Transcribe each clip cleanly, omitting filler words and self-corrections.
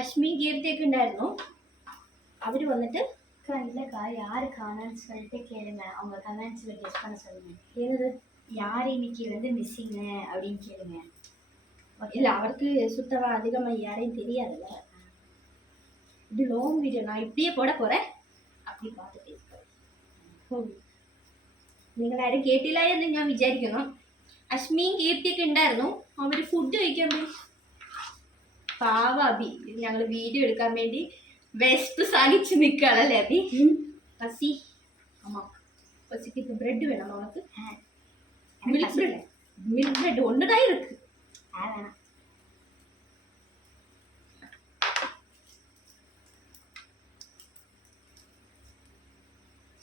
അശ്മി കീർത്തിയൊക്കെ ഉണ്ടായിരുന്നു. അവർ വന്നിട്ട് இல்லைக்கா யாரு காணான்னு சொல்லிட்டு கேளுங்க. அவங்க கமெண்ட்ஸில் கெஸ் பண்ண சொல்லுங்க. என்னது யார் இன்னைக்கு வந்து மிஸ்ஸிங்கு அப்படின்னு கேளுங்க. இல்லை, அவருக்கு சுத்தமாக அதிகமாக யாரையும் தெரியாதுல்ல. இது லாங் வீடியோ, நான் இப்படியே போட போகிறேன். அப்படி பார்த்துட்டு നിങ്ങളാരും കേട്ടില്ല എന്ന് ഞാൻ വിചാരിക്കുന്നു. അശ്മിയും കീർത്തിയൊക്കെ ഉണ്ടായിരുന്നു. അവർ ഫുഡ് കഴിക്കാൻ പോയി. പാവ അബി ഞങ്ങൾ വീഡിയോ എടുക്കാൻ വേണ്ടി വെസ്റ്റ് സഹിച്ച് നിൽക്കുകയാണല്ലേ അബി? പസി അമ്മ പസിക്ക് இப்போ பிரெட் வேணும் உனக்கு? மில்க் பிரெட் ஒன்று தான் இருக்கு. வேணாம்.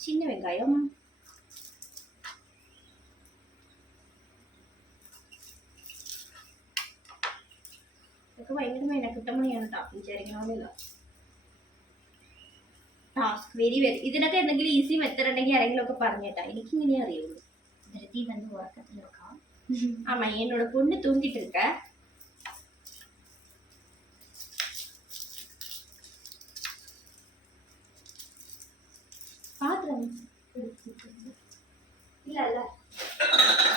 சின்ன வெங்காயம், ഇതൊക്കെ ഭയങ്കരമായി കിട്ടുമ്പോഴാണ് ട്ടോ വിചാരിക്കണമെന്നില്ല. ടാസ്ക് വെരി ഇതിനൊക്കെ എന്തെങ്കിലും ഈസി മെത്തഡ് ഉണ്ടെങ്കിൽ ആരെങ്കിലും ഒക്കെ പറഞ്ഞേട്ടാ, എനിക്കിങ്ങനെ അറിയുള്ളൂ. திருதி வந்து உறக்கத்தில் இருக்கா. ஆமா, என்னோட பொண்ணு தூங்கிட்டு இருக்க. பாத்திரம் இல்ல இல்ல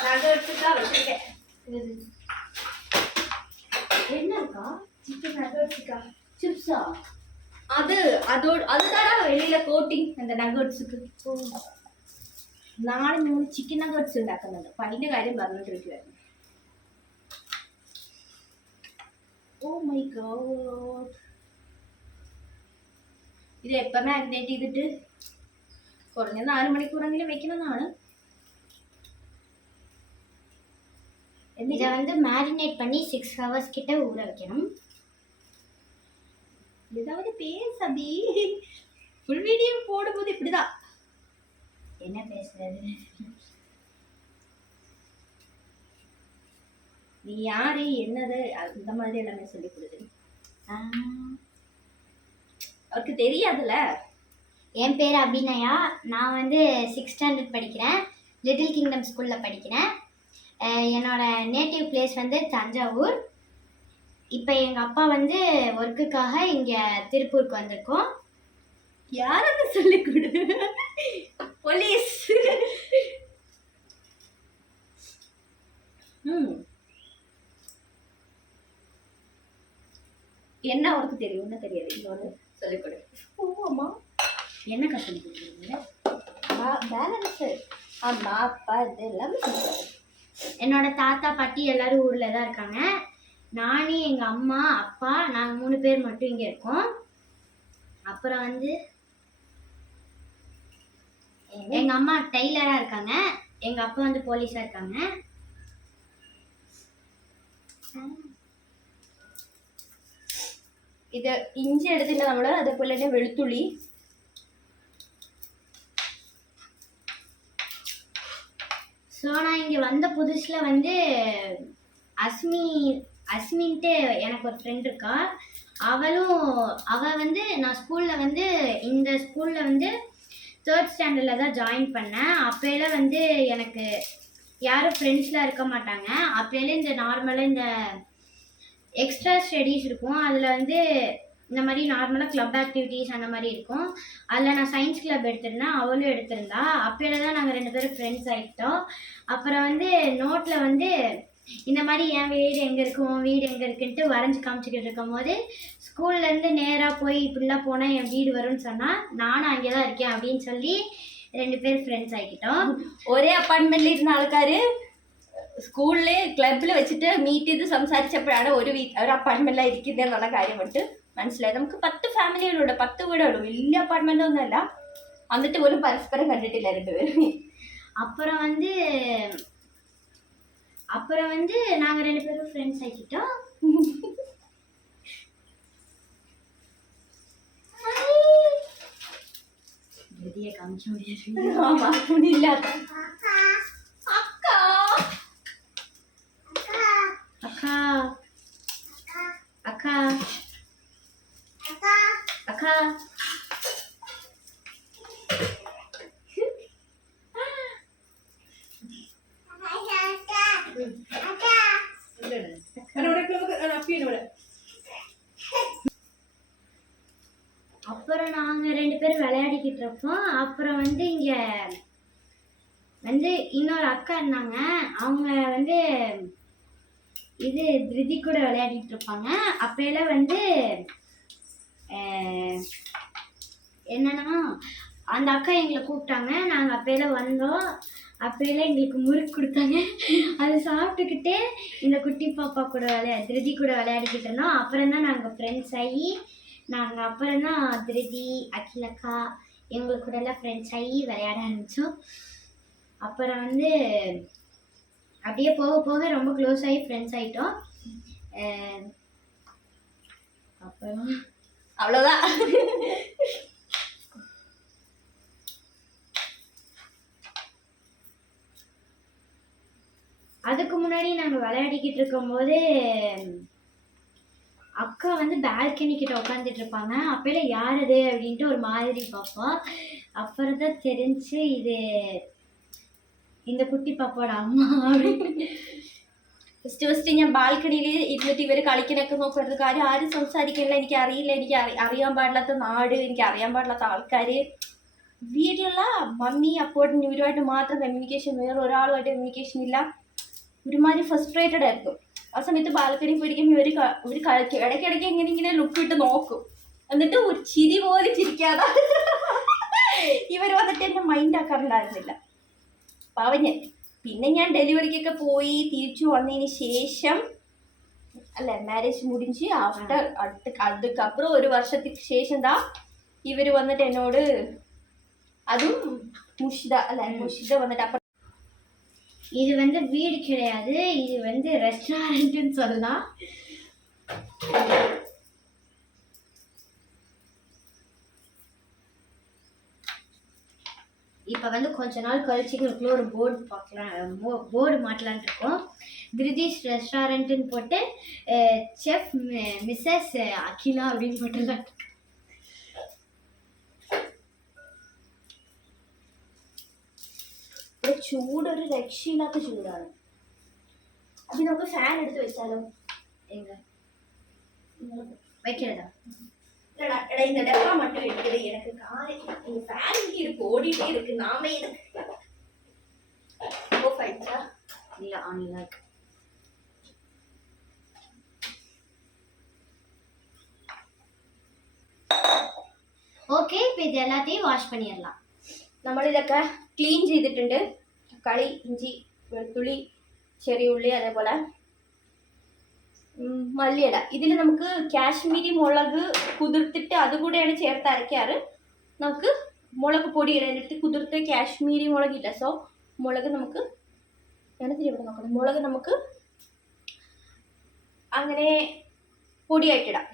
நகர்ஸுக்கா வச்சிருக்கேன். என்ன இருக்கா? சிக்கன் நகர்ஸுக்கா சிப்ஸா? அதுதானா வெளியில கோட்டிங் அந்த നഗേറ്റ്സുക്ക്. നാളെ ഞങ്ങൾ ചിക്കൻ നഗേറ്റ്സ് ഉണ്ടാക്കുന്നുണ്ട്. അപ്പം അതിൻ്റെ കാര്യം പറഞ്ഞിട്ടിരിക്കുവായിരുന്നു. ഓ മൈ ഗോഡ്, ഇത് എപ്പം മാരിനേറ്റ് ചെയ്തിട്ട് കുറഞ്ഞ 4 മണിക്കൂറെങ്കിലും വെക്കണമെന്നാണ്. இதை வந்து மேரினேட் பண்ணி 6 hours கிட்ட ஊற வைக்கணும். ஏதாவது பேசபி, ஃபுல் வீடியோ போடும்போது இப்படிதான். என்ன பேசுறது? நீ யாரு என்னது அந்த மாதிரி எல்லாமே சொல்லி கொடுத்து. அவருக்கு தெரியாதுல்ல. என் பேர் அபிநயா. நான் வந்து 6th standard படிக்கிறேன். லிட்டில் கிங்டம் ஸ்கூலில் படிக்கிறேன். என்னோட நேட்டிவ் பிளேஸ் வந்து தஞ்சாவூர். இப்போ எங்கள் அப்பா வந்து ஒர்க்குக்காக இங்கே திருப்பூருக்கு வந்திருக்கோம். யாருன்னு சொல்லி கொடு. போலீஸ். என்ன அவருக்கு தெரியும்? என்ன தெரியாது? இன்னொன்று சொல்லிக் கொடு. ஓ அம்மா, என்னக்கா சொல்லி கொடுக்குறீங்க? பேலன்ஸு அம்மா அப்பா இது எல்லாமே சொல்லுவாங்க. என்னோட தாத்தா பாட்டி எல்லாரும் ஊரில் தான் இருக்காங்க. நானே எங்கள் அம்மா அப்பா நாங்கள் 3 பேர் மட்டும் இங்கே இருக்கோம். அப்புறம் வந்து எங்கள் அம்மா டெய்லராக இருக்காங்க. எங்கள் அப்பா வந்து போலீஸாக இருக்காங்க. ഇത് ഇഞ്ചി എടുത്തിട്ട് നമ്മൾ അതേപോലെ തന്നെ വെളുത്തുള്ളി, ஸோ நான் இங்கே வந்த புதுசில் வந்து அஸ்மின்ட்டு எனக்கு ஒரு ஃப்ரெண்ட் இருக்கா. அவள் வந்து நான் ஸ்கூலில் வந்து இந்த ஸ்கூலில் வந்து 3rd standardல தான் ஜாயின் பண்ணேன். அப்போல வந்து எனக்கு யாரும் ஃப்ரெண்ட்ஸ்லாம் இருக்க மாட்டாங்க. அப்போல இந்த நார்மலாக இந்த எக்ஸ்ட்ரா ஸ்டடீஸ் இருக்கும். அதில் வந்து இந்த மாதிரி நார்மலாக கிளப் ஆக்டிவிட்டீஸ் அந்த மாதிரி இருக்கும். அதில் நான் சயின்ஸ் கிளப் எடுத்திருந்தேன், அவளும் எடுத்திருந்தா. அப்போல தான் நாங்கள் 2 பேரும் ஃப்ரெண்ட்ஸ் ஆகிட்டோம். அப்புறம் வந்து நோட்டில் வந்து இந்த மாதிரி என் வீடு எங்கே இருக்கும், உன் வீடு எங்கே இருக்குன்ட்டு வரைஞ்சி காமிச்சிக்கிட்டு இருக்கும் போது ஸ்கூல்லேருந்து நேராக போய் இப்படிலாம் போனால் என் வீடு வரும்னு சொன்னால் நானும் அங்கே தான் இருக்கேன் அப்படின்னு சொல்லி 2 பேர் ഫ്രണ്ട്സ് ആയിട്ടോ. ഒരേ അപ്പാർട്ട്മെന്റിൽ ഇരുന്ന ആൾക്കാർ സ്കൂളിൽ ക്ലബിൽ വെച്ചിട്ട് മീറ്റ് ചെയ്ത് സംസാരിച്ചപ്പോഴാണ് ഒരു അപ്പാർട്ട്മെന്റിലാണ് ഇരിക്കുന്നത് എന്നുള്ള കാര്യം കൊണ്ട് മനസ്സിലായത്. നമുക്ക് 10 ഫാമിലികളുണ്ട്, 10 വീടുള്ളൂ, വലിയ അപ്പാർട്ട്മെന്റ് ഒന്നുമല്ല. എന്നിട്ട് പോലും പരസ്പരം കണ്ടിട്ടില്ല 2 പേരും. அப்புறம் வந்து நாங்கள் 2 பேரும் ஃப்ரெண்ட்ஸ் ஆகிட்டோம். வெளியே காமிக்க முடியாது. ஆமா, முடியல. அக்கா அக்கா அக்கா அக்கா அப்புறம் நாங்கள் 2 பேரும் விளையாடிக்கிட்டு இருப்போம். அப்புறம் வந்து இங்கே வந்து இன்னொரு அக்கா இருந்தாங்க. அவங்க வந்து இது திருதி கூட விளையாடிட்டு இருப்பாங்க. அப்போயெல்லாம் வந்து என்னன்னா அந்த அக்கா எங்களை கூப்பிட்டாங்க. நாங்கள் அப்போயெல்லாம் வந்தோம். அப்போயெல்லாம் எங்களுக்கு முறுக்கு கொடுத்தாங்க. அதை சாப்பிட்டுக்கிட்டே இந்த குட்டி பாப்பா கூட திருதி கூட விளையாடிக்கிட்டு இருந்தோம். அப்புறம் தான் நாங்கள் ஃப்ரெண்ட்ஸ் ஆகி அப்புறம் தான் திருதி அகிலக்கா எங்களுக்கு கூட எல்லாம் ஃப்ரெண்ட்ஸ் ஆகி விளையாட ஆரம்பித்தோம். அப்புறம் வந்து அப்படியே போக போக ரொம்ப க்ளோஸ் ஆகி ஃப்ரெண்ட்ஸ் ஆகிட்டோம். அப்புறம் அவ்வளோதான். அதுக்கு முன்னாடி நாங்கள் விளையாடிக்கிட்டு இருக்கும்போது அக்கா வந்து பால்கனி கிட்ட உட்காந்துட்டு இருப்பாங்க. அப்போல யார் அது அப்படின்ட்டு ஒரு மாதிரி பார்ப்போம். அப்புறம் தான் தெரிஞ்சு இது இந்த കുട്ടി പാപ്പയുടെ അമ്മ. ഫസ്റ്റ് ഞാൻ ബാൽക്കണിയിൽ ഇരുന്നിട്ട് ഇവർ കളിക്കണൊക്കെ നോക്കുന്നത് കാര്യം ആരും സംസാരിക്കില്ല. എനിക്ക് അറിയില്ല, എനിക്ക് അറിയാൻ പാടില്ലാത്ത നാട്, എനിക്ക് അറിയാൻ പാടില്ലാത്ത ആൾക്കാർ. വീട്ടിലുള്ള മമ്മി അപ്പോഴും ഇവരുമായിട്ട് മാത്രം കമ്മ്യൂണിക്കേഷൻ, വേറെ ഒരാളുമായിട്ട് കമ്മ്യൂണിക്കേഷൻ ഇല്ല. ഒരുമാതിരി ഫ്രസ്ട്രേറ്റഡ് ആയിരുന്നു. ആ സമയത്ത് ബാൽക്കണി പോയിരിക്കുമ്പോൾ ഇവർ കളിക്കും. ഇടയ്ക്കിടയ്ക്ക് ഇങ്ങനെ ലുക്ക് ഇട്ട് നോക്കും. എന്നിട്ട് ഒരു ചിരി പോലും ചിരിക്കാതെ ഇവർ വന്നിട്ട് എന്നെ മൈൻഡ് ആക്കാറുണ്ടായിരുന്നില്ല. പാവഞ്ഞ്. പിന്നെ ഞാൻ ഡെലിവറിക്കൊക്കെ പോയി തിരിച്ചു വന്നതിന് ശേഷം അല്ല മാരേജ് മുടിஞ்சு ആഫ്റ്റർ അതുക്കപ്പുറം ഒരു വർഷത്തിന് ശേഷം ദാ ഇവർ വന്നിട്ട് എന്നോട് അതും മുഷിത വന്നിട്ട് അപ്പ இது வந்து வீடு கிடையாது, இது வந்து ரெஸ்டாரண்ட்னு சொல்லலாம். இப்போ வந்து கொஞ்ச நாள் கழிச்சுங்களுக்குள்ள ஒரு போர்டு மாட்டலான் இருக்கோம். கிரிதீஷ் ரெஸ்டாரண்ட்டுன்னு போட்டு செஃப் மிஸ்ஸஸ் அகிலா அப்படின்னு போட்டுலாம். ചൂടൊരു രക്ഷയില്ലാത്ത ചൂടാണ്. അത് നമുക്ക് ഫാൻ എടുത്ത് വെച്ചാലോ? എങ്ക வைக்கிறதா? எடா இந்த டப்பா மட்டும் எடுக்கிறது எனக்கு காலை. இந்த ஃபேன் இங்கே இருக்கு, ஓடிட்டே இருக்கு. நாம எனக்கு ஆஃப் ஆயிடுச்சா? இல்லை, ஆன்ல இருக்கு. ഓക്കെ, ഇപ്പം ഇത് എല്ലാத்தையும் വാഷ് பண்ணிடலாம். നമ്മളിതൊക്കെ ക്ലീൻ ചെയ്തിട്ടുണ്ട്. തക്കാളി, ഇഞ്ചി, വെളുത്തുള്ളി, ചെറിയ ഉള്ളി, അതേപോലെ മല്ലിയില. ഇതിൽ നമുക്ക് കാശ്മീരി മുളക് കുതിർത്തിട്ട് അതുകൂടെയാണ് ചേർത്ത് അരയ്ക്കാറ്. നമുക്ക് മുളക് പൊടി ഇടാനായിട്ട് കുതിർത്ത് കാശ്മീരി മുളക് ഇല്ല. സോ മുളക് നമുക്ക് ഞാനതിൽ ഇവിടെ നോക്കണം. മുളക് നമുക്ക് അങ്ങനെ പൊടിയായിട്ടിടാം.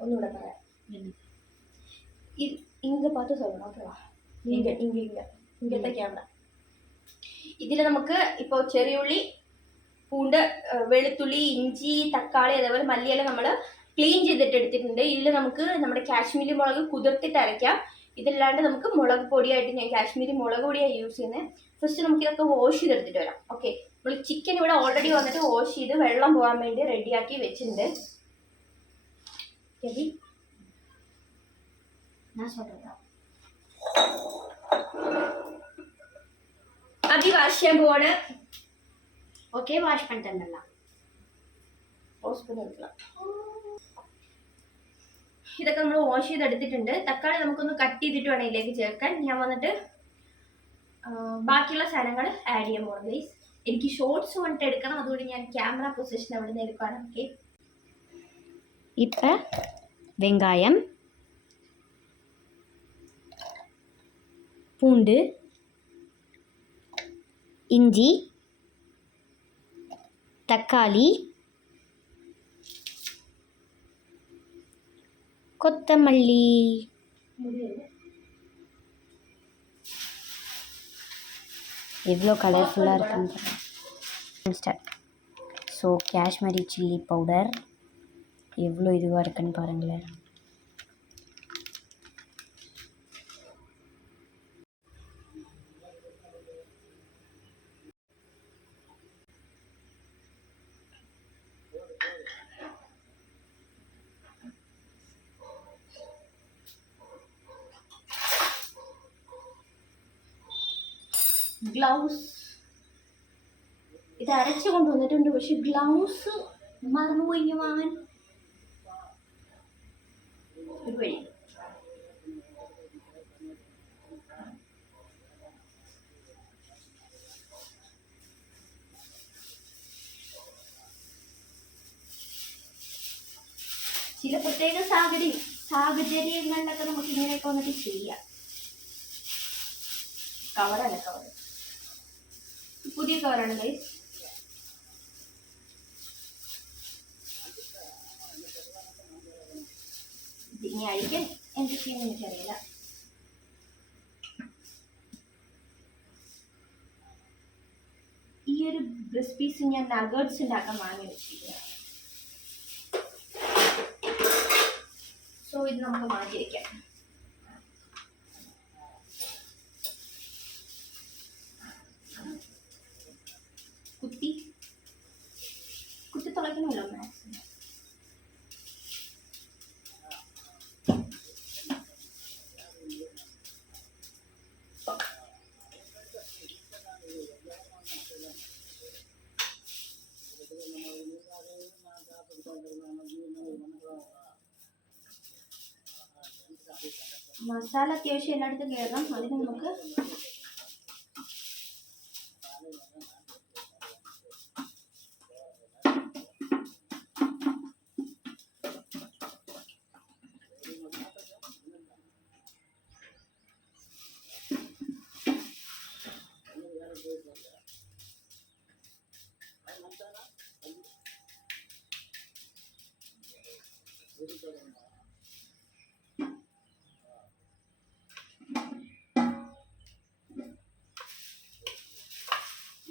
ഒന്നുകൂടെ പറയാം. ഇങ്ങ பார்த்து சொல்லணும். ஓகேவா? ഇങ്ങനത്തെ ക്യാമറ. ഇതിൽ നമുക്ക് ഇപ്പോൾ ചെറിയുള്ളി, പൂണ്ട്, വെളുത്തുള്ളി, ഇഞ്ചി, തക്കാളി, അതേപോലെ മല്ലിയില നമ്മൾ ക്ലീൻ ചെയ്തിട്ട് എടുത്തിട്ടുണ്ട്. ഇതിൽ നമുക്ക് നമ്മുടെ കാശ്മീരി മുളക് കുതിർത്തിട്ട് അരയ്ക്കാം. ഇതല്ലാണ്ട് നമുക്ക് മുളക് പൊടിയായിട്ട് ഞാൻ കാശ്മീരി മുളക് പൊടിയാണ് യൂസ് ചെയ്യുന്നത്. ഫസ്റ്റ് നമുക്ക് ഇതൊക്കെ വാഷ് ചെയ്തെടുത്തിട്ട് വരാം. ഓക്കെ, നമ്മൾ ചിക്കൻ ഇവിടെ ഓൾറെഡി വന്നിട്ട് വാഷ് ചെയ്ത് വെള്ളം പോകാൻ വേണ്ടി റെഡിയാക്കി വെച്ചിട്ടുണ്ട്. ശരി, நான் சொல்றதா? അഭി വാഷ് ചെയ്യാൻ പോവാണ്. Okay, wash பண்ணிட்டேன்ல. വാഷ് ചെയ്തെടുക്കണം. ഇതൊക്കെ നമ്മൾ വാഷ് ചെയ്തെടുത്തിട്ടുണ്ട്. തക്കാളി നമുക്കൊന്ന് കട്ട് ചെയ്തിട്ട് വേണം ഇതിലേക്ക് ചേർക്കാൻ. ഞാൻ വന്നിട്ട് ബാക്കിയുള്ള സാധനങ്ങൾ ആഡ് ചെയ്യാൻ പോകുന്നത്. ഗൈസ്, എനിക്ക് ഷോർട്സ് വന്നിട്ട് എടുക്കണം. അതുകൊണ്ട് ഞാൻ ക്യാമറ പൊസിഷൻ അവിടെ നിന്ന് എടുക്കുകയാണ്. ഓക്കെ, இப்போ வெங்காயம், பூண்டு, இஞ்சி, தக்காளி, கொத்தமல்லி, எவ்வளோ கலர்ஃபுல்லாக இருக்குன்னு. ஸோ காஷ்மீரி சில்லி பவுடர் எவ்வளோ இதுவாக இருக்குன்னு பாருங்களேன். ഗ്ലൗസ് ഇത് അരച്ചു കൊണ്ടുവന്നിട്ടുണ്ട്, പക്ഷെ ഗ്ലൗസ് മറന്നുപോയി വാങ്ങാൻ. ഒരു വഴി ചില പ്രത്യേക സാഹചര്യങ്ങളിലൊക്കെ നമുക്ക് ഇങ്ങനെയൊക്കെ വന്നിട്ട് ചെയ്യാം. കവറല്ല, കവർ പുതിയ കവറാണ് ഗൈസ്. ഇനി അഴിക്കാൻ എന്തൊക്കെയാണെന്ന് എനിക്കറിയില്ല. ഈ ഒരു ബ്രസ്റ്റ് പീസ് ഞാൻ നഗേറ്റ്സ് ഉണ്ടാക്കാൻ വാങ്ങി വെച്ചിരിക്കുന്നത്. സോ ഇത് നമുക്ക് മാറ്റി വയ്ക്കാം. കുത്തി തുളയ്ക്കണമല്ലോ മാക്സിമം. മസാല അത്യാവശ്യം എല്ലായിടത്തും കയറാം. അതിന് നമുക്ക്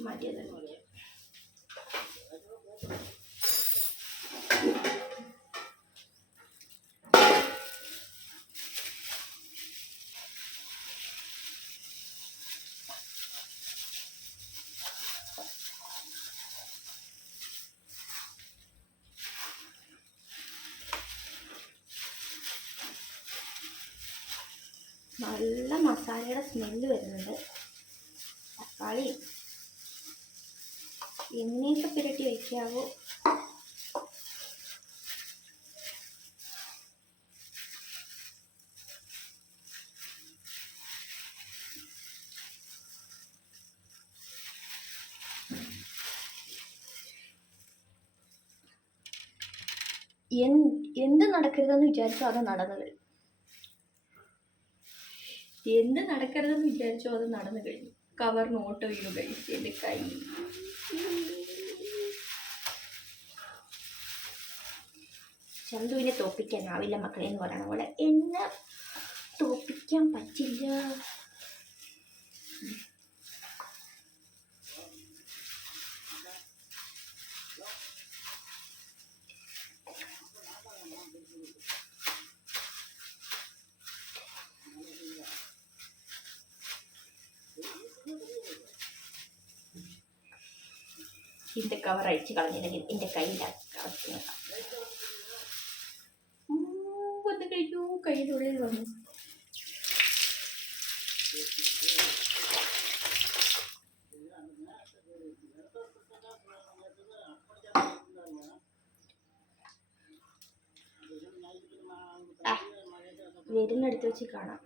മാറ്റിയത്. നല്ല മസാലയുടെ സ്മെല്ല് വരുന്നുണ്ട്. തക്കാളി എണ്ണയൊക്കെ പുരട്ടി വയ്ക്കാവോ? എന്ത് നടക്കരുതെന്ന് വിചാരിച്ചോ അത് നടന്നു കഴിഞ്ഞു. എന്ത് നടക്കരുതെന്ന് വിചാരിച്ചോ അത് നടന്നു കഴിഞ്ഞു. കവറിന് ഓട്ടോ വീണു കഴിച്ചു എൻ്റെ കൈ. ചന്തുവിനെ തോപ്പിക്കാനാവില്ല മക്കളെ എന്ന് പറയണ പോലെ എന്നെ തോപ്പിക്കാൻ പറ്റില്ല. ഇതിൻ്റെ കവർ അഴിച്ച് കളഞ്ഞില്ലെങ്കിൽ എൻ്റെ കയ്യിൻ്റെ അവസ്ഥ വന്ന് കഴിച്ചു. കയ്യിനുള്ളിൽ വന്നു. വീടിനടുത്ത് വെച്ച് കാണാം.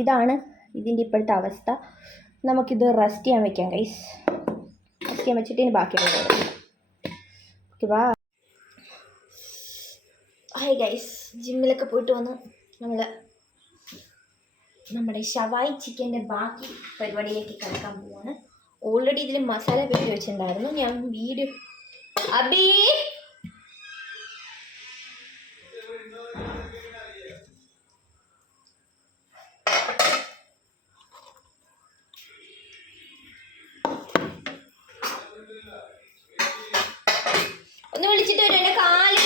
ഇതാണ് ഇതിൻ്റെ ഇപ്പോഴത്തെ അവസ്ഥ. നമുക്കിത് റെസ്റ്റ് ചെയ്യാൻ വെക്കാം ഗൈസ്. റെസ്റ്റ് ചെയ്യാൻ വെച്ചിട്ട് ഇനി ബാക്കിയുള്ള ഓക്കെ വാ. ഹായ് ഗൈസ്, ജിമ്മിലൊക്കെ പോയിട്ട് വന്ന് നമ്മുടെ ഷവായി ചിക്കൻ്റെ ബാക്കി പരിപാടിയിലേക്ക് കിടക്കാൻ പോവാണ്. ഓൾറെഡി ഇതിൽ മസാല പേര് വെച്ചിട്ടുണ്ടായിരുന്നു. ഞാൻ വീഡിയോ അബി ഒന്ന് വിളിച്ചിട്ട് വരും. എൻ്റെ കാല്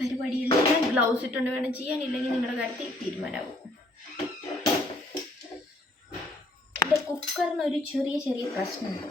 പരിപാടിയെല്ലാം ഗ്ലൗസ് ഇട്ടുകൊണ്ട് വേണം ചെയ്യാനില്ലെങ്കിൽ നിങ്ങളുടെ കാര്യത്തിൽ തീരുമാനമാവും. ഇവിടെ കുക്കറിനൊരു ചെറിയ ചെറിയ പ്രശ്നമുണ്ട്.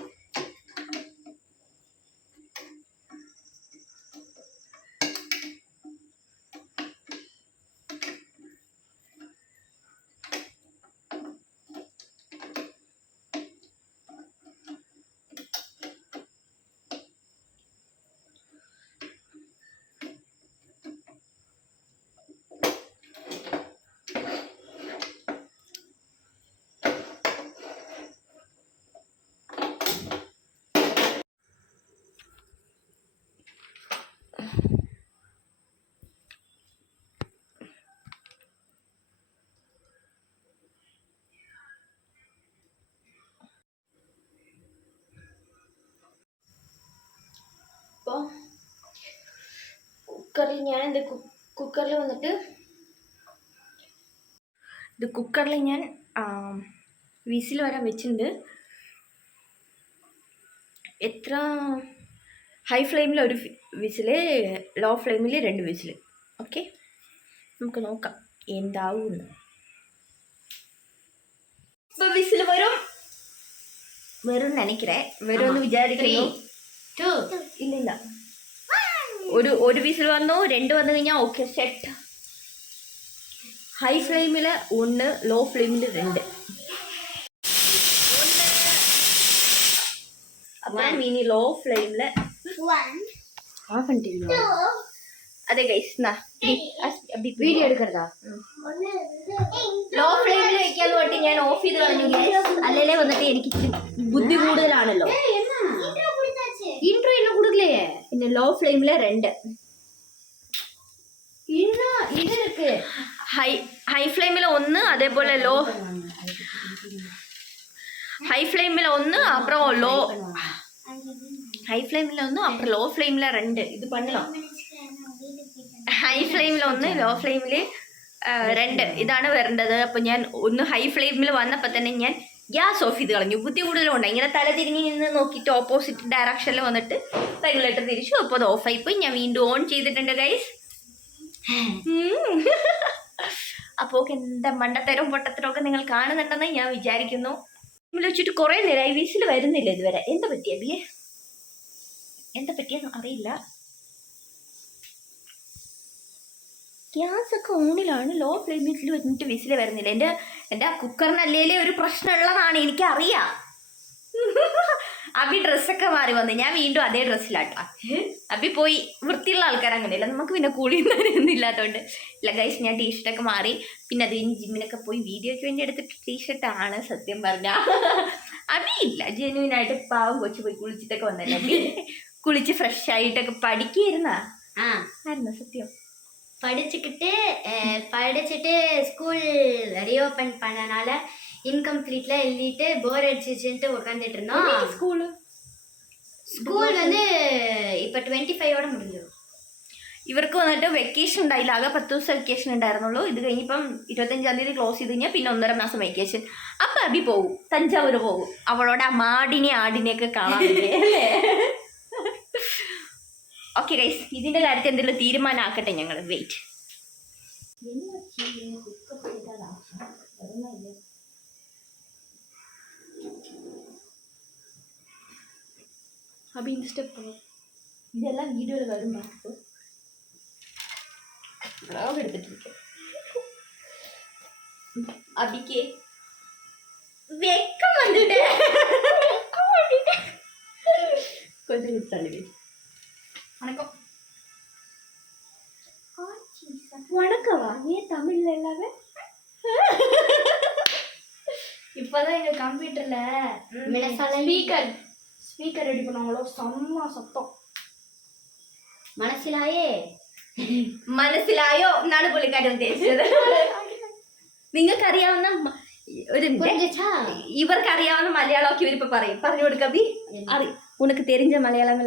അപ്പോൾ കുക്കറിൽ ഞാനെന്ത് കുക്കറിൽ വന്നിട്ട് കുക്കറിൽ ഞാൻ വിസിൽ വരാൻ വെച്ചിട്ടുണ്ട്. എത്ര ഹൈ ഫ്ലെയിമിൽ ഒരു വിസില്, ലോ ഫ്ലെയിമിൽ 2 വിസിൽ. ഓക്കെ, നമുക്ക് നോക്കാം എന്താവുമെന്ന്. ഇപ്പോൾ വിസിൽ വരും വരുമെന്ന് വിചാരിക്കുന്നു. ഇല്ല, ഒരു വിസിൽ വന്നു, 2 വന്നു കഴിഞ്ഞാൽ ഓക്കെ സെറ്റ്. ഹൈ ഫ്ലെയിമിൽ 1, ലോ ഫ്ലെയിമിൽ 2. അപ്പം ഇനി ലോ ഫ്ലെയിമിൽ അതെ ഗൈസ്, വീഡിയോ എടുക്കരുതാ. ലോ ഫ്ലെയിമിൽ വെക്കാന്ന് പറഞ്ഞിട്ട് ഞാൻ ഓഫ് ചെയ്ത് കളഞ്ഞു. അല്ലേ വന്നിട്ട് എനിക്ക് ബുദ്ധി കൂടുതലാണല്ലോ. ഇൻട്രോ இன்னும் கொடுக்கலையே. இந்த லோ ஃப்ளேம்ல 2 இன்னும் இது இருக்கு. ஹை ஃப்ளேம்ல 1, அதேபோல லோ ஹை ஃப்ளேம்ல 1, அப்புறம் லோ ஹை ஃப்ளேம்ல 1, அப்புறம் லோ ஃப்ளேம்ல 2. இது பண்ணலாம். ഹൈ ഫ്ലെയിമിൽ 1, ലോ ഫ്ലെയിമിൽ 2 ഇതാണ് വരേണ്ടത്. അപ്പോൾ ഞാൻ ഒന്ന് ഹൈ ഫ്ലെയിമിൽ വന്നപ്പോൾ തന്നെ ഞാൻ ഗ്യാസ് ഓഫ് ചെയ്ത് കളഞ്ഞു. ബുദ്ധി കൂടുതലുണ്ട്. ഇങ്ങനെ തല തിരിഞ്ഞ് നിന്ന് നോക്കിയിട്ട് ഓപ്പോസിറ്റ് ഡയറക്ഷനിൽ വന്നിട്ട് റെഗുലേറ്റർ തിരിച്ചു. അപ്പോൾ അത് ഓഫായിപ്പോയി. ഞാൻ വീണ്ടും ഓൺ ചെയ്തിട്ടുണ്ട് ഗൈസ്. അപ്പോൾ എന്താ മണ്ടത്തരവും പൊട്ടത്തരവും ഒക്കെ നിങ്ങൾ കാണുന്നുണ്ടെന്ന് ഞാൻ വിചാരിക്കുന്നു. നമ്മൾ വെച്ചിട്ട് കുറേ നേരമായി വിസിൽ വരുന്നില്ല ഇതുവരെ. എന്താ പറ്റിയെന്ന് അറിയില്ല. ഗ്യാസൊക്കെ ഓണിലാണ്, ലോ ഫ്ലെയിമിൽ വെച്ചിട്ട് വിസിൽ വരുന്നില്ല. എൻ്റെ കുക്കറിനല്ലേ ഒരു പ്രശ്നമുള്ളതാണ് എനിക്കറിയാം. അബി ഡ്രസ്സൊക്കെ മാറി വന്നു. ഞാൻ വീണ്ടും അതേ ഡ്രസ്സിലാട്ടാ. അബി പോയി. വൃത്തിയുള്ള ആൾക്കാർ അങ്ങനെയല്ല, നമുക്ക് പിന്നെ കൂളിയൊന്നും ഇല്ലാത്തതുകൊണ്ട്. ഇല്ല ഗൈസ്, ഞാൻ ടീഷർട്ടൊക്കെ മാറി. പിന്നെ അത് കഴിഞ്ഞ് ജിമ്മിനൊക്കെ പോയി വീഡിയോയ്ക്ക് വേണ്ടി എടുത്തിട്ട് ടീഷർട്ടാണ് സത്യം പറഞ്ഞാൽ. അബി ഇല്ല, ജെന്യൂനായിട്ട് പാവം കൊച്ചു പോയി കുളിച്ചിട്ടൊക്കെ വന്നല്ലേ. അബി കുളിച്ച് ഫ്രഷ് ആയിട്ടൊക്കെ പഠിക്കായിരുന്നായിരുന്നു സത്യം. படிச்சுட்டு ஸ்கூல் ரீஓப்பன் பண்ணனால இன்கம்ப்ளீட்ல எழுதிட்டு போர் அடிச்சிச்சுன்ட்டு உட்காந்துட்டு இருந்தோம். സ്കൂൾ வந்து இப்போ 25 முடிஞ்சிடும். ഇവർക്ക് വന്നിട്ട് വെക്കേഷൻ ഉണ്ടായില്ല. ആകെ 10 ദിവസം വെക്കേഷൻ ഉണ്ടായിരുന്നുള്ളൂ. ഇത് കഴിഞ്ഞിപ്പം 25-ാം തീയതി ക്ലോസ് ചെയ്ത് കഴിഞ്ഞാൽ പിന്നെ 1.5 മാസം വെക്കേഷൻ. അപ്പം അബി പോകും, തഞ്ചാവൂർ പോകും. അവളോട് ആ ആടിനെയൊക്കെ കാണാൻ അല്ലേ. ഓക്കെ ഗൈസ്, ഇതിൻ്റെ കാര്യത്തിൽ എന്തെങ്കിലും തീരുമാനമാക്കട്ടെ ഞങ്ങൾ. വെയിറ്റ്. അബി இந்த ஸ்டெப் பண்ணு. இதெல்லாம் வீடியோவில் வரும் பார்த்து vlog எடுத்துட்டு இருக்கேன். அபிக்கு வெக்கம் வந்துட்டு கொஞ்சம் விட்டாலுவே. வணக்கம். வணக்கவா? ஏன் தமிழ்ல எல்லாமே? இப்போதான் எங்க கம்ப்யூட்டர்ல ஸ்பீக்கர் ரெடி பண்ணாங்களோ, செம்ம சத்தம். മനസ്സിലായോ എന്നാണ് പുള്ളിക്കാരൻ ഉദ്ദേശിച്ചത്. നിങ്ങൾക്കറിയാവുന്ന ഇവർക്കറിയാവുന്ന മലയാളമൊക്കെ ഇവരിപ്പോ പറയും. പറഞ്ഞു കൊടുക്കബി. ഉനക്ക് തെരിഞ്ഞ മലയാളം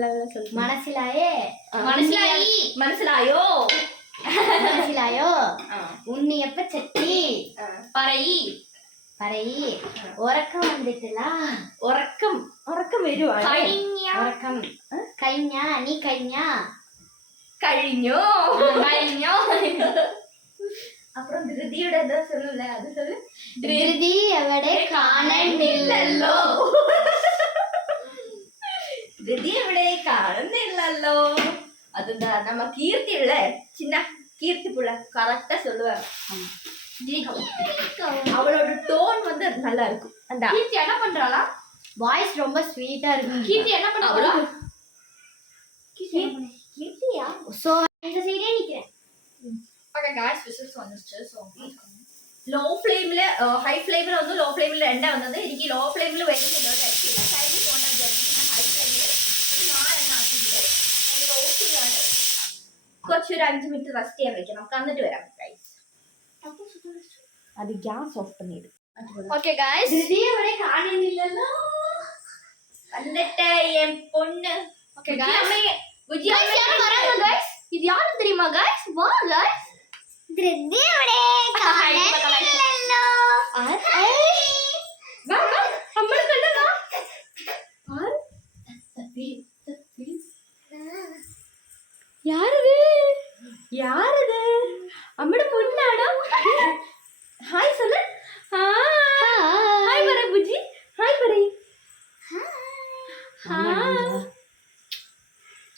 മനസ്സിലായോ ഉണ്ണിയപ്പ ചട്ടി പറയി ഉറക്കം വന്നിട്ടില്ല. ഉറക്കം വരുവാ. കഴിഞ്ഞ കഴിഞ്ഞോ അപ്പുറം ധൃതിയുടെ എന്താ சொல்லல അത് சொல்லு. ധൃതി എവിടെ കാണുന്നില്ലല്ലോ. ധൃതി എവിടെ കാണുന്നില്ലല്ലോ. அதுதா நம்ம கீர்த்தி இல்ல சின்ன கீர்த்தி புள்ள கரெக்டா சொல்லுவாங்க. அவளோட டோன் வந்து நல்லா இருக்கும். அந்த கீர்த்தி என்ன பண்றாளா? வாய்ஸ் ரொம்ப ஸ்வீட்டா இருக்கு. கீர்த்தி என்ன பண்றாளா? கீர்த்தியா சோ இந்த சைடே நிக்கிறேன். ஓகே गाइस விசில்ஸ் வந்துச்சு. சோ ലോ ഫ്ലെയിമിൽ ഹൈ ഫ്ലെയിമിൽ ഒന്ന് ലോ ഫ്ലെയിമിൽ രണ്ടാ വന്നത്. എനിക്ക് ലോ ഫ്ലെയിമിൽ വരുന്നില്ല കഴിച്ചില്ല. കഴിഞ്ഞ് പോകേണ്ട വിചാരിച്ചു ഞാൻ ഹൈ ഫ്ലെയിമിൽ ഒരു 4 എണ്ണം ആക്കിയിട്ട് റോസ്റ്റ് ചെയ്യാണ്. കുറച്ചൊരു 5 മിനിറ്റ് റെസ്റ്റ് ചെയ്യാൻ വെക്കാം. നമുക്ക് എന്നിട്ട് വരാം ഗൈസ്. അത് ഗ്യാസ് ഓഫ് പണിയിട്. ഓക്കെ ഗൈസ് ധൃതി എവിടെ കാണുന്നില്ലല്ലോ. എന്നിട്ട് എൻ പൊണ്ണ് ഓക്കെ ഗൈസ് ഇത് யாரும் தெரியுமா guys? வா guys. ധൃതി എവിടെ കാണുന്നില്ലല്ലോ. വാ വാ നമ്മൾ കണ്ടോ. யாரது யாரது அம்மட பொண்ணாடா. ஹாய் சொல்லு. ஹாய் பரே புஜி. ஹாய் பரே. ஹாய்.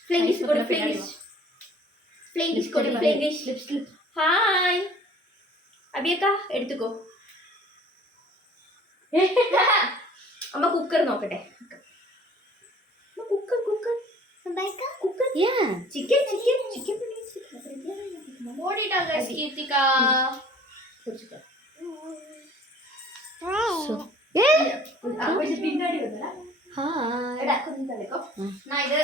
ஃப்ளேங்கிஷ் கொடு ஃப்ளேங்கிஷ். ஃப்ளேங்கிஷ் கொடு ஃப்ளேங்கிஷ். லிப்ஸ். ஹாய். അബിയക്ക എടുത്തുക്കോ. അമ്മ കുക്കർ നോക്കട്ടെ. Cooker cooker cooker chicken chicken chicken ஓடிட்டா guys கீர்த்திகா. പിന്നാടി വന്നടാ. എടാ കൊന്നു തലക്കോ. ഞാൻ ഇത്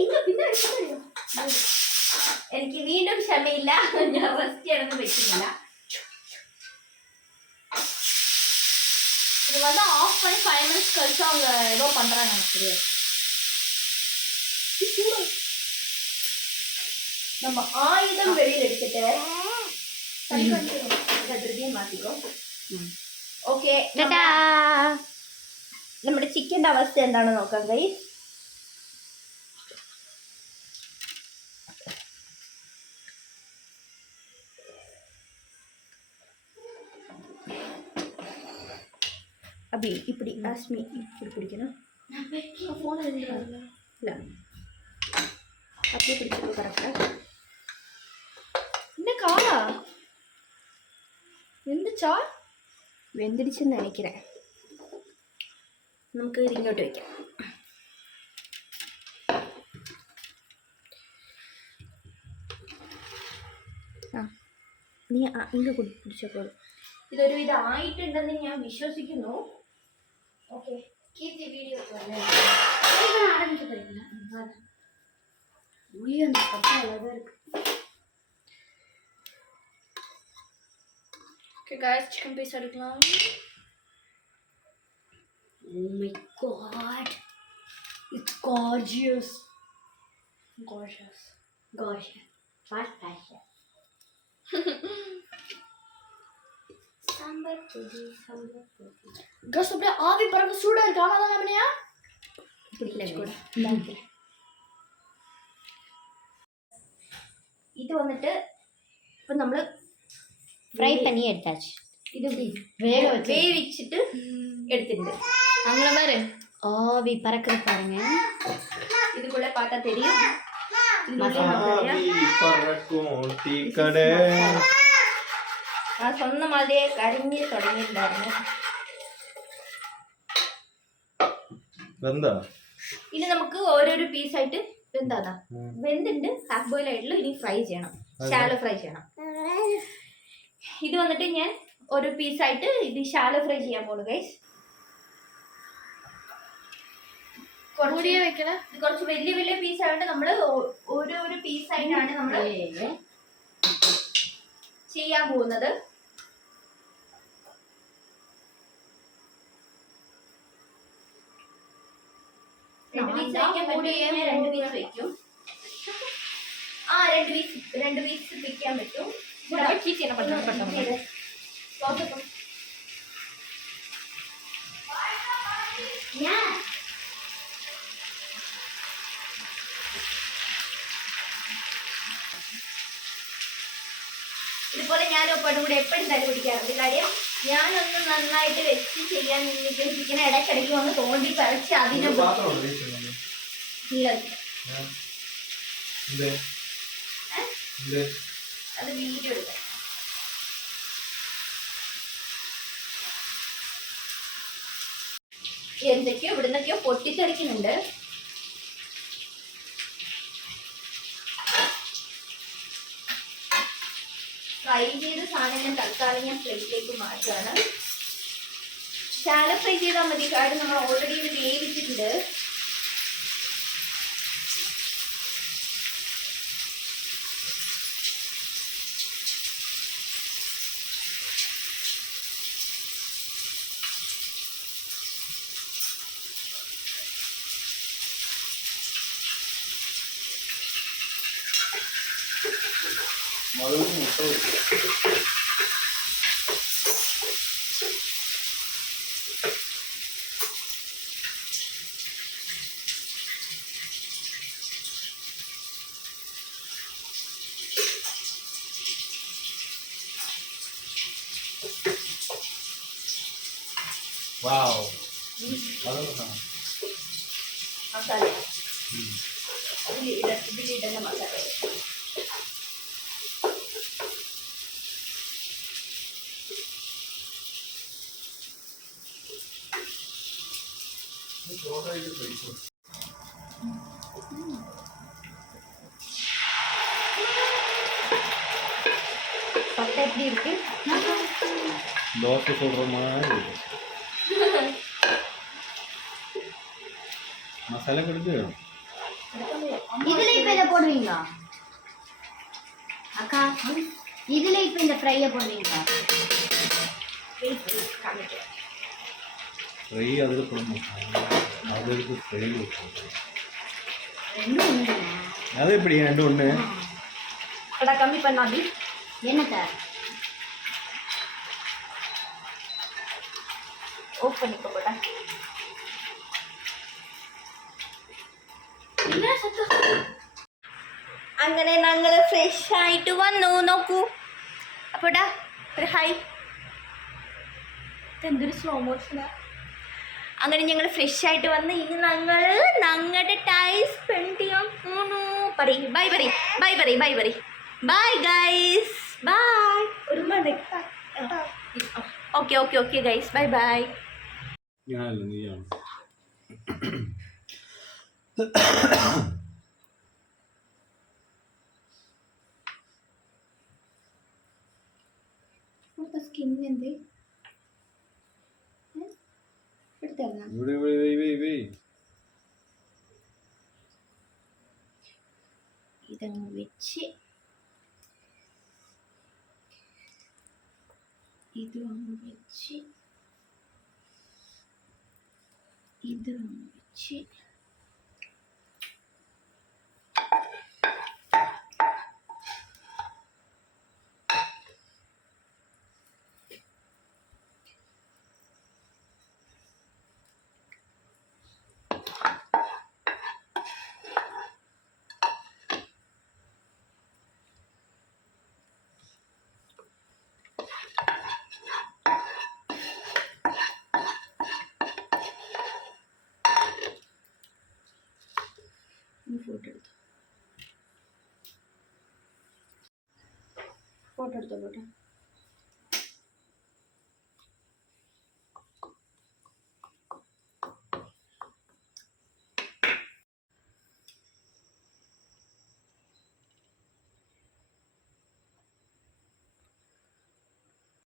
ഇങ്ങ പിന്നാടി പിന്നാടിയോ. എനിക്ക് വീണ്ടും ക്ഷമയില്ല. ഞാൻ റെസ്റ്റ് ചെയ്യാനൊന്നും വെക്കുന്നില്ല. இது வந்து ஆஃப் பண்ணி 5 மினிட்ஸ் கழிச்சு அவங்க ஏதோ பண்றாங்க எனக்கு தெரியாது. நம்ம ஆயுதம் வெளியில் எடுத்துட்டு ധൃതിയെ മാറ്റിക്കോ. ഓക്കെ നമ്മുടെ ചിക്കൻ്റെ അവസ്ഥ എന്താണെന്ന് നോക്കാം ഗൈസ്. அபி இப்படி அஸ்மி இப்படி பிடிக்கணும். இல்லை அப்படியே பிடிச்சிக்கோ கரெக்டாக. என்ன காலா வெந்துச்சா? വെന്തിരിച്ചെന്ന് നിனைக்கிறேன். നമുക്ക് ഇത് ഇങ്ങോട്ട് വയ്ക്കാം. ആ നീ ഇങ്ങ് പിടിച്ചപ്പോൾ ഇതൊരു ഇതായിട്ടുണ്ടെന്ന് ഞാൻ വിശ്വസിക്കുന്നു. ഓക്കെ கீர்த்தி வீடியோ போடுறேன். ஆரம்பிக்க போறீங்களா? அந்த பக்கம் அழகா இருக்கு. ஓகே गाइस சிக்கன் பீஸ் எடுக்கலாம். Oh my god, it's gorgeous. Gorgeous. Gorgeous. Fast fashion. Sambar பொடி சாம்பார் பொடி. கஸ் அப்படியே ஆவி பறக்க சூடா இருக்கு. ஆனா தான் நம்மனையா ഇത് വന്നിട്ട് ഇപ്പൊ നമ്മള് ഫ്രൈ பண்ணி எடுத்தாச்சு. ഇത് വേവിച്ചിട്ട് എടുത്തിട്ടുണ്ട്. அங்க பாரு ஆவி பறக்குது பாருங்க. இதுக்குள்ள பார்த்தா தெரியும். ആ സ്വന്തം മാതിരിയെ കരിഞ്ഞ് തുടങ്ങിയിട്ടുണ്ടായിരുന്നു. ഇനി നമുക്ക് ഓരോരോ പീസായിട്ട് വെന്താ വെന്തുണ്ട്. ഹാഫ് ബോയിൽ ആയിട്ടുള്ള ഇനി ഫ്രൈ ചെയ്യണം. ഷാലോ ഫ്രൈ ചെയ്യണം. ഇത് വന്നിട്ട് ഞാൻ ഓരോ പീസായിട്ട് ഇത് ഷാലോ ഫ്രൈ ചെയ്യാൻ പോകുന്നു ഗൈസ്. കുറച്ച് വലിയ വലിയ പീസ് ആയതുകൊണ്ട് നമ്മള് ഓരോരോ പീസായിട്ടാണ് നമ്മൾ ചെയ്യാൻ പോകുന്നത്. രണ്ട് പീസ് വെക്കും. ആ രണ്ട് പീസ് വെക്കാൻ പറ്റും. ഇതുപോലെ ഞാൻ ഒപ്പാടും കൂടെ എപ്പോഴും തല പിടിക്കാറുണ്ട്. കാര്യം ഞാനൊന്ന് നന്നായിട്ട് വെച്ച് ചെയ്യാൻ ചിക്കൻ ഇടയ്ക്കിടയ്ക്ക് വന്ന് തോണ്ടി പറിച്ച് അതിനെ ഇല്ല അത് വീഡിയോ എടുക്കാം. എന്തൊക്കെയോ ഇവിടുന്നൊക്കെയോ പൊട്ടിത്തെറിക്കുന്നുണ്ട്. ഫ്രൈ ചെയ്ത സാധനം തൽക്കാലം ഞാൻ പ്ലേറ്റിലേക്ക് മാറ്റുകയാണ്. ശാലോ ഫ്രൈ ചെയ്താൽ മതി, കാരണം നമ്മൾ ഓൾറെഡി ഇത് വേവിച്ചിട്ടുണ്ട്. Wow. മസാല ഇതിലിടുന്ന മസാല பட்டை எப்படி இருக்கு? தோசை சொல்கிற மாதிரி மசாலா கொடுத்து இதுல இப்ப இதை போடுவீங்களா அக்கா? இதுல இப்ப இந்த ஃப்ரையை போடுவீங்களா? ഫ്രൈ അതിൽ പോടണം, അതെടുത്ത് ഫ്രൈ വെക്കും. ரெண்டும் ஒண்ணுதானே? அது எப்படி ரெண்டு ஒன்று? கடை கம்மி பண்ணாதி என்னக்கா? ഓഫ് பண்ணிக்கோடா. അങ്ങനെ ഞങ്ങൾ ഫ്രഷ് ആയിട്ട് വന്നു. നോക്കൂ അപ്പോടാ ഒരു ഹായ്. എന്തൊരു സ്ലോ മോഷനാ. അങ്ങനെ ഞങ്ങൾ ഫ്രഷ് ആയിട്ട് വന്ന് ഇനി ഞങ്ങൾ ഞങ്ങളുടെ ടൈം സ്പെൻഡ് ചെയ്യാൻ പോണു. പറയും ബൈ പറയും ബൈ പറയും ബൈ പറയും ബൈ ഗൈസ് ബൈ. ഒരു മണി okay okay okay guys bye bye. ഞാനല്ല നീയാണ്. സ്കിൻ എന്ത് എടുത്തരണം. ഇതങ്ങ് വെച്ച് ഇതും അങ്ങ് വെച്ച് ഇതും അങ്ങ് വെച്ച് ഫോട്ടോ എടുത്തോ.